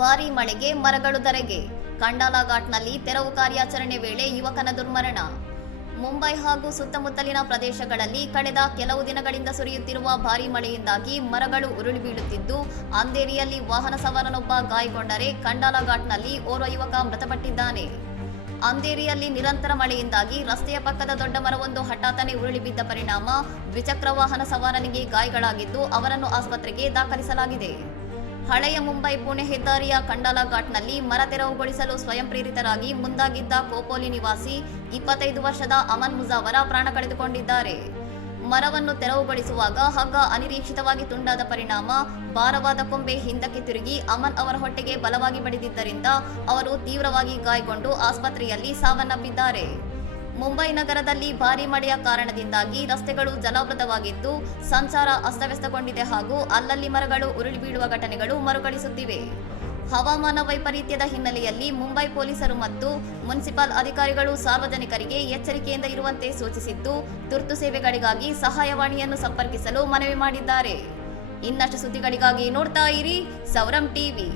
ಭಾರೀ ಮಳೆಗೆ ಮರಗಳು ಧರೆಗೆ. ಕಂಡಾಲ ಘಾಟ್ನಲ್ಲಿ ತೆರವು ಕಾರ್ಯಾಚರಣೆ ವೇಳೆ ಯುವಕನ ದುರ್ಮರಣ. ಮುಂಬೈ ಹಾಗೂ ಸುತ್ತಮುತ್ತಲಿನ ಪ್ರದೇಶಗಳಲ್ಲಿ ಕಳೆದ ಕೆಲವು ದಿನಗಳಿಂದ ಸುರಿಯುತ್ತಿರುವ ಭಾರೀ ಮಳೆಯಿಂದಾಗಿ ಮರಗಳು ಉರುಳಿ ಬೀಳುತ್ತಿದ್ದು, ಅಂಧೇರಿಯಲ್ಲಿ ವಾಹನ ಸವಾರನೊಬ್ಬ ಗಾಯಗೊಂಡರೆ ಕಂಡಾಲ ಘಾಟ್ನಲ್ಲಿ ಓರ್ವ ಯುವಕ ಮೃತಪಟ್ಟಿದ್ದಾನೆ. ಅಂಧೇರಿಯಲ್ಲಿ ನಿರಂತರ ಮಳೆಯಿಂದಾಗಿ ರಸ್ತೆಯ ಪಕ್ಕದ ದೊಡ್ಡ ಮರವೊಂದು ಹಠಾತ್ತನೆ ಉರುಳಿ ಬಿದ್ದ ಪರಿಣಾಮ ದ್ವಿಚಕ್ರ ವಾಹನ ಸವಾರನಿಗೆ ಗಾಯಗಳಾಗಿದ್ದು, ಅವರನ್ನು ಆಸ್ಪತ್ರೆಗೆ ದಾಖಲಿಸಲಾಗಿದೆ. ಹಳೆಯ ಮುಂಬೈ ಪುಣೆ ಹೆದ್ದಾರಿಯ ಕಂಡಾಲ ಘಾಟ್ನಲ್ಲಿ ಮರ ತೆರವುಗೊಳಿಸಲು ಸ್ವಯಂ ಪ್ರೇರಿತರಾಗಿ ಮುಂದಾಗಿದ್ದ ಕೋಪೋಲಿ ನಿವಾಸಿ 25 ವರ್ಷದ ಅಮನ್ ಮುಜಾವರ ಪ್ರಾಣ ಕಳೆದುಕೊಂಡಿದ್ದಾರೆ. ಮರವನ್ನು ತೆರವುಗೊಳಿಸುವಾಗ ಹಗ್ಗ ಅನಿರೀಕ್ಷಿತವಾಗಿ ತುಂಡಾದ ಪರಿಣಾಮ ಭಾರವಾದ ಕೊಂಬೆ ಹಿಂದಕ್ಕೆ ತಿರುಗಿ ಅಮನ್ ಅವರ ಹೊಟ್ಟೆಗೆ ಬಲವಾಗಿ ಬಡಿದಿದ್ದರಿಂದ ಅವರು ತೀವ್ರವಾಗಿ ಗಾಯಗೊಂಡು ಆಸ್ಪತ್ರೆಯಲ್ಲಿ ಸಾವನ್ನಪ್ಪಿದ್ದಾರೆ. ಮುಂಬೈ ನಗರದಲ್ಲಿ ಭಾರೀ ಮಳೆಯ ಕಾರಣದಿಂದಾಗಿ ರಸ್ತೆಗಳು ಜಲಾವೃತವಾಗಿದ್ದು, ಸಂಚಾರ ಅಸ್ತವ್ಯಸ್ತಗೊಂಡಿದೆ ಹಾಗೂ ಅಲ್ಲಲ್ಲಿ ಮರಗಳು ಉರುಳಿ ಬೀಳುವ ಘಟನೆಗಳು ಮರುಕಳಿಸುತ್ತಿವೆ. ಹವಾಮಾನ ವೈಪರೀತ್ಯದ ಹಿನ್ನೆಲೆಯಲ್ಲಿ ಮುಂಬೈ ಪೊಲೀಸರು ಮತ್ತು ಮುನ್ಸಿಪಲ್ ಅಧಿಕಾರಿಗಳು ಸಾರ್ವಜನಿಕರಿಗೆ ಎಚ್ಚರಿಕೆಯಿಂದ ಇರುವಂತೆ ಸೂಚಿಸಿದ್ದು, ತುರ್ತು ಸೇವೆಗಳಿಗಾಗಿ ಸಹಾಯವಾಣಿಯನ್ನು ಸಂಪರ್ಕಿಸಲು ಮನವಿ ಮಾಡಿದ್ದಾರೆ. ಇನ್ನಷ್ಟು ಸುದ್ದಿಗಳಿಗಾಗಿ ನೋಡ್ತಾ ಇರಿ ಸೌರಂ ಟಿವಿ.